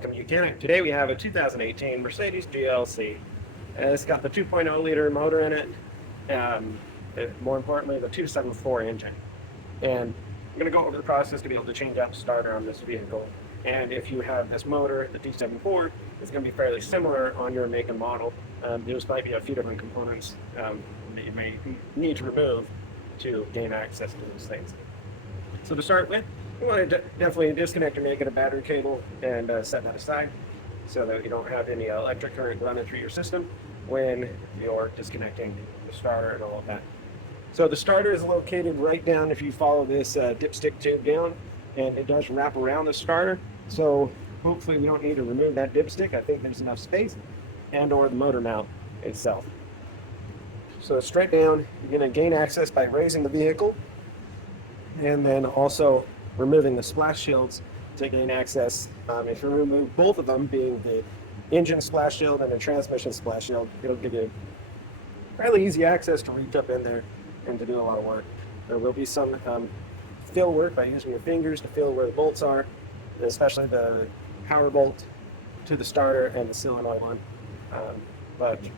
welcome to YOUCANIC. Today we have a 2018 Mercedes GLC. It's got the 2.0 liter motor in it, more importantly the 274 engine. And I'm going to go over the process to be able to change out the starter on this vehicle. And if you have this motor, the 274, it's going to be fairly similar on your make and model. There's might be a few different components that you may need to remove to gain access to those things. So to start with, you want to definitely disconnect your negative battery cable and set that aside so that you don't have any electric current running through your system when you're disconnecting the starter and all of that. So the starter is located right down, if you follow this dipstick tube down, and it does wrap around the starter. So hopefully we don't need to remove that dipstick. I think there's enough space, and or the motor mount itself. So straight down, you're going to gain access by raising the vehicle, and then also removing the splash shields to gain access. If you remove both of them, being the engine splash shield and the transmission splash shield, it'll give you fairly easy access to reach up in there and to do a lot of work. There will be some fill work by using your fingers to feel where the bolts are, especially the power bolt to the starter and the solenoid one. That's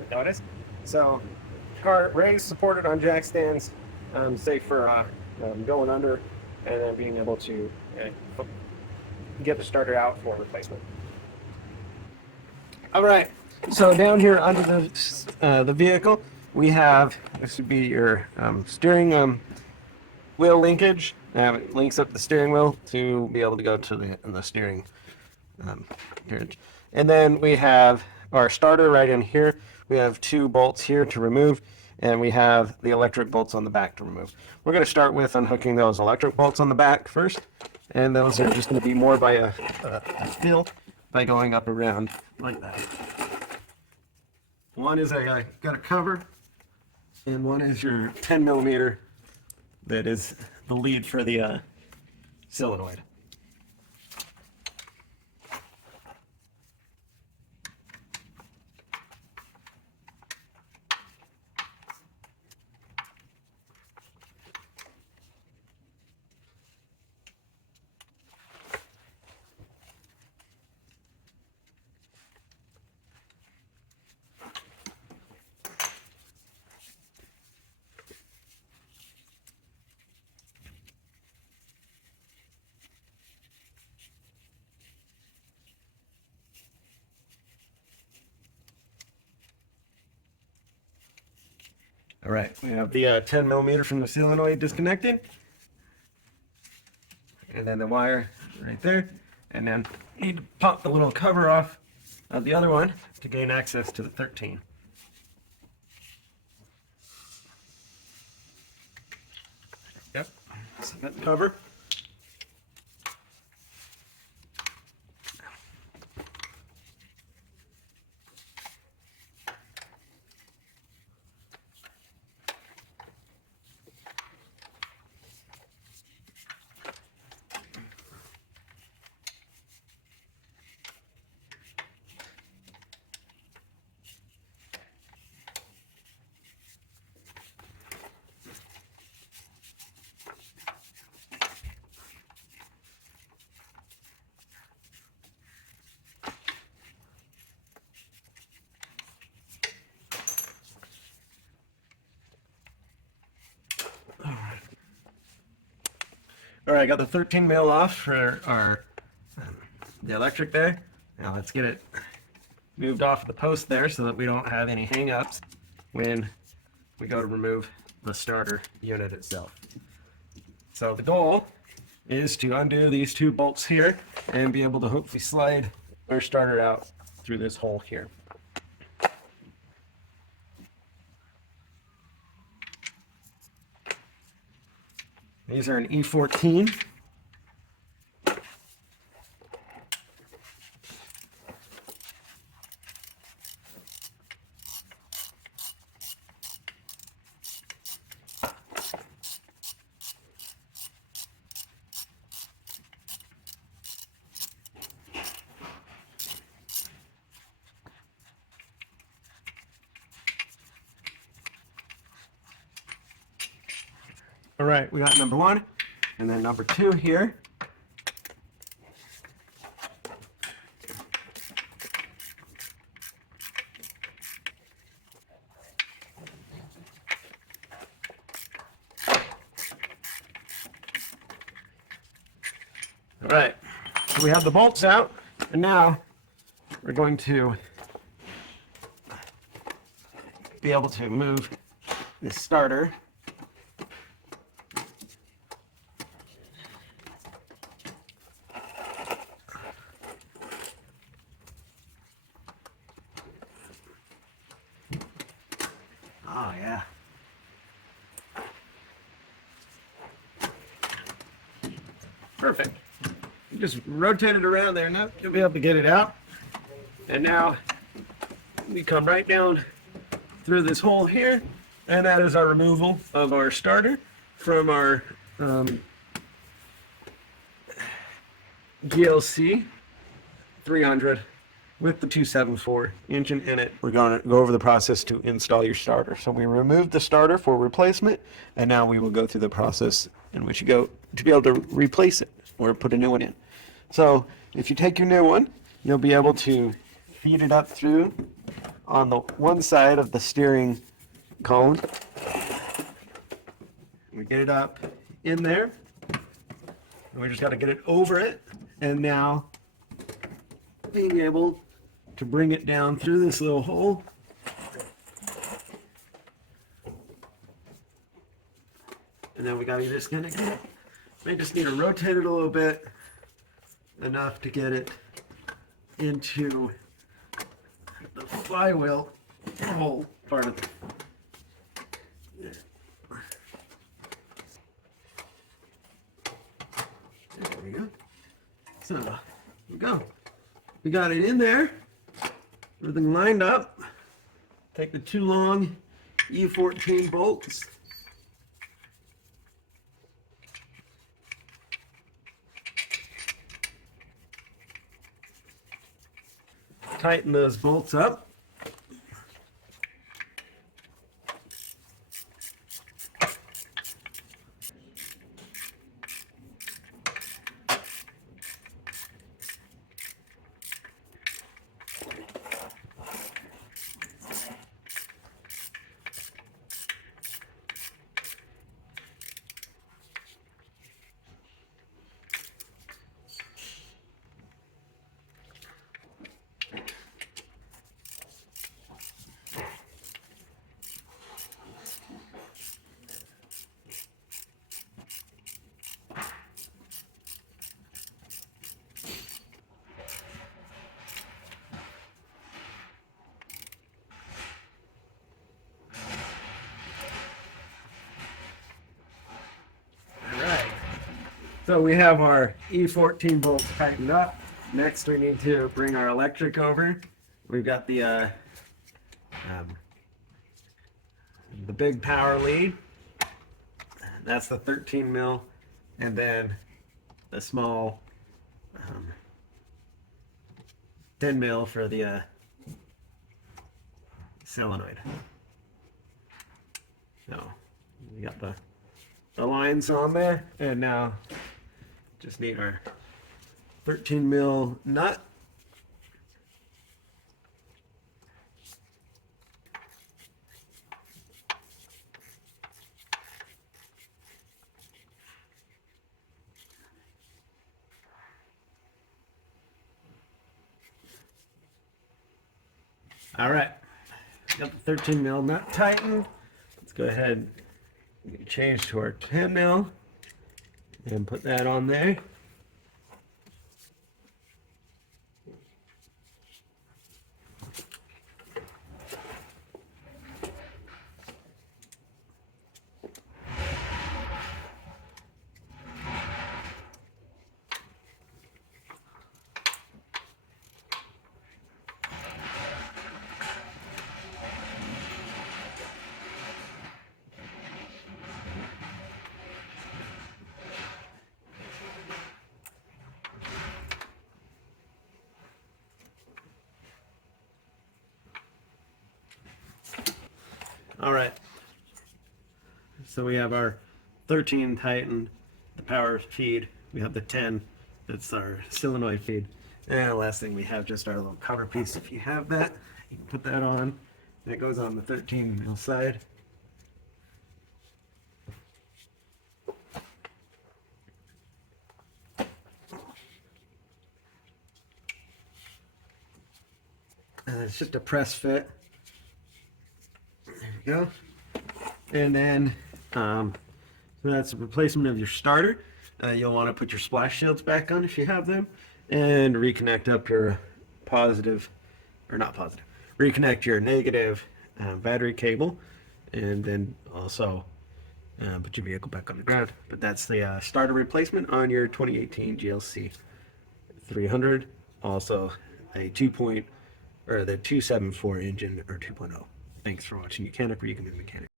what notice. So car raised, supported on jack stands, safe for going under, and then being able to get the starter out for replacement. All right, so down here under the vehicle, we have, this would be your steering wheel linkage. It links up the steering wheel to be able to go to the steering carriage. And then we have our starter right in here. We have two bolts here to remove, and we have the electric bolts on the back to remove. We're going to start with unhooking those electric bolts on the back first, and those are just going to be more by a fill by going up around like that. One is got a cover, and one is your 10 millimeter that is the lead for the solenoid. All right, we have the 10 millimeter from the solenoid disconnected, and then the wire right there, and then you need to pop the little cover off of the other one to gain access to the 13. Yep, so that cover. All right, got the 13 mil off for our the electric there. Now let's get it moved off the post there so that we don't have any hang-ups when we go to remove the starter unit itself. So the goal is to undo these two bolts here and be able to hopefully slide our starter out through this hole here. These are an E14. All right, we got number one, and then number two here. right, so we have the bolts out, and now we're going to be able to move the starter. Oh yeah. Perfect. You just rotate it around there, now you'll be able to get it out. And now we come right down through this hole here, and that is our removal of our starter from our GLC 300 with the 274 engine in it. We're going to go over the process to install your starter. So we removed the starter for replacement, and now we will go through the process in which you go to be able to replace it or put a new one in. So if you take your new one, you'll be able to feed it up through on the one side of the steering column. We get it up in there, and we just got to get it over it, and now being able to bring it down through this little hole. And then we got to just kind of get it. May just need to rotate it a little bit, enough to get it into the flywheel hole part of it. There we go. So, here we go. We got it in there. Everything lined up. Take the two long E14 bolts. Tighten those bolts up. So we have our E14 bolts tightened up. Next we need to bring our electric over. We've got the big power lead. That's the 13 mil, and then the small 10 mil for the solenoid. So we got the lines on there, and now just need our 13 mil nut. All right, got the 13 mil nut tightened. Let's go ahead and change to our 10 mil and put that on there. All right, so we have our 13 tightened, the power feed. We have the 10, that's our solenoid feed. And the last thing we have just our little cover piece. If you have that, you can put that on. That goes on the 13 mil side. It's just a press fit. There you go. And then, so that's a replacement of your starter. You'll want to put your splash shields back on if you have them, and reconnect up your positive, or not positive, reconnect your negative battery cable, and then also put your vehicle back on the ground. But that's the starter replacement on your 2018 GLC 300. Also a 2.0 or the 274 engine or 2.0. Thanks for watching YOUCANIC, where you can be a mechanic.